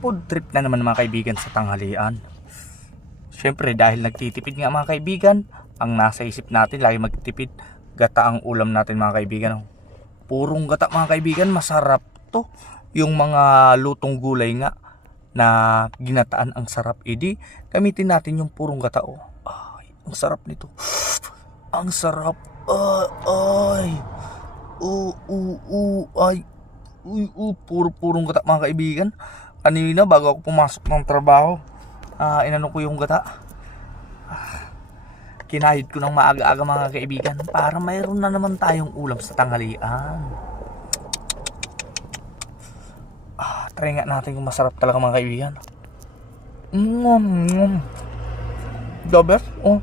Food trip na naman mga kaibigan sa tanghalian. Siyempre dahil nagtitipid nga mga kaibigan, ang nasa isip natin lagi magtipid, gata ang ulam natin mga kaibigan. Purong gata mga kaibigan, masarap to. Yung mga lutong gulay nga na ginataan ang sarap. Edi, gamitin natin yung purong gata. Oh. Ay, ang sarap nito. Ang sarap. Ay, ay. Oo, oo, ay. Uy, uy, puro purong gata mga kaibigan. Kanina bago ako pumasok ng trabaho, ah, inano ko yung gata. Ah, kinahid ko ng maaga-aga mga kaibigan para mayroon na naman tayong ulam sa tanghalian. Ah, try nga natin kung masarap talaga mga kaibigan. Mm, mm. Best. Oh.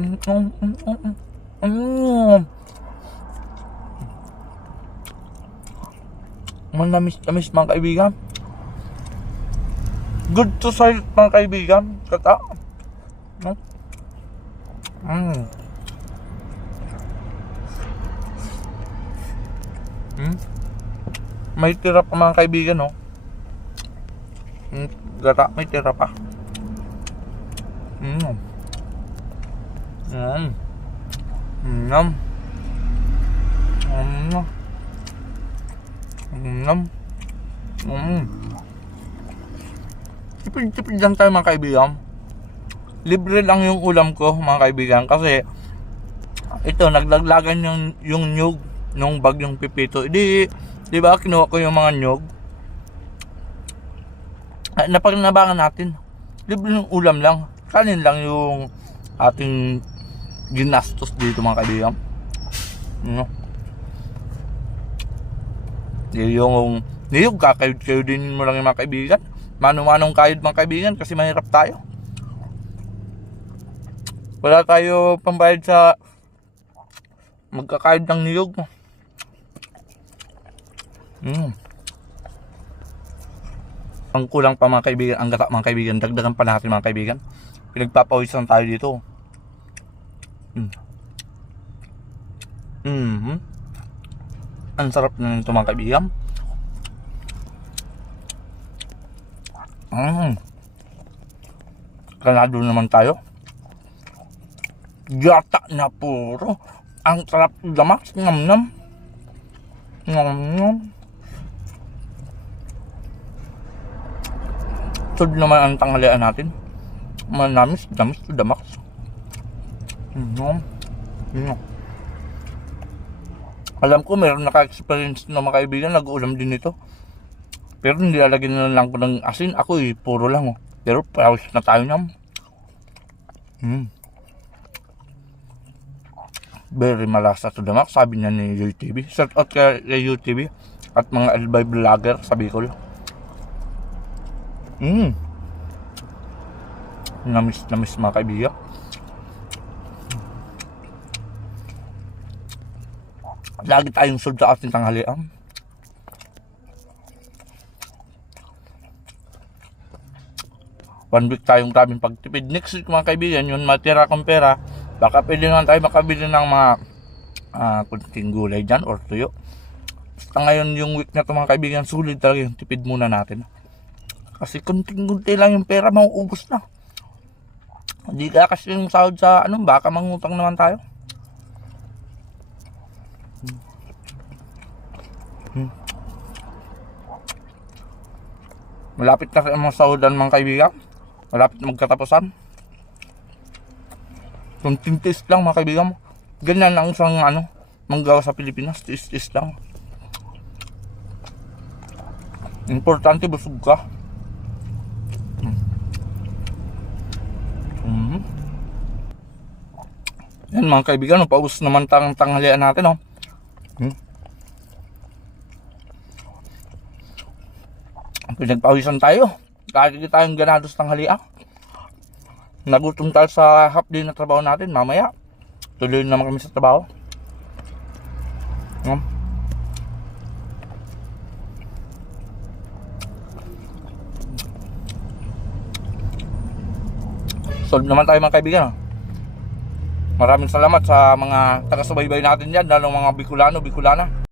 Mm, mm, mm, mm. Mm. Manamis-namis mga kaibigan. Good to sight mga kaibigan. Kata. No? Mm. Mm. May tira pa mga kaibigan, no? Mm. Gata, may tira pa. Mm. Mm. Mm. Mm. Mm. Tipid-tipid lang tayo mga kaibigan. Libre lang yung ulam ko mga kaibigan kasi ito naglaglagan yung yung nyug nung bagyong pipito. Di di ba kinuha ko yung mga nyug. Ay, napagnabangan natin. Libre yung ulam lang. Kanin lang yung ating ginastos dito mga kaibigan. No? Yung niyog kakayod kayo din mo lang yung mga kaibigan. Mano-manong kayod mga kaibigan kasi mahirap tayo. Wala tayo pambayad sa magkakayod ng niyog. Mm. Ang kulang pa mga kaibigan, ang gata mga kaibigan, dagdagan pa natin mga kaibigan. Pinagpapawisan tayo dito. Mm. Mhm. Ang sarap na nito mga kaibigan. Mm. Kanado naman tayo. Gata na puro. Ang sarap damak. Ngam nam. Ngam nam. Tud naman ang tanghalian natin. Manamis, damis to damak. Ngam. Alam ko meron naka-experience ng mga kaibigan nag-uulam din ito. Pero hindi lalagyan na lang ko ng asin. Ako eh, puro lang oh. Pero pawis na tayo niyam. Hmm. Very malasa to max, sabi niya ni UTV. Shout out kay kay UTV at mga albay vlogger sa Bicol. Hmm. Namis namis mga kaibigan. Lagi tayong sold sa ating tanghalian. one week tayong grabing pagtipid. Next week mga kaibigan, yun matira kong pera, baka pwede naman tayo makabili ng mga uh, kunting gulay dyan or tuyo. Basta ngayon yung week na to mga kaibigan, sulit talaga yung tipid muna natin. Kasi kunting-kunti lang yung pera, mauubos na. Hindi ka kasi yung sahod sa ano, baka mangutang naman tayo. Hmm. Malapit na sa mga sahudan mga kaibigan. Malapit na magkatapusan. Kung tintis lang mga kaibigan. Ganyan lang isang ano, manggawa sa Pilipinas. Tis-tis lang. Importante busog ka. Hmm. Mhm. Yan mga kaibigan, paus naman tang tanghalian natin oh. Pinagpawisan tayo. Lagi tayong ganado sa tanghalian. Nagutom tayo sa half day na trabaho natin. Mamaya, tuloy naman kami sa trabaho. Hmm. Solve naman tayo mga kaibigan. ah. Maraming salamat sa mga taga-subaybay natin dyan, lalo mga Bicolano, Bicolana.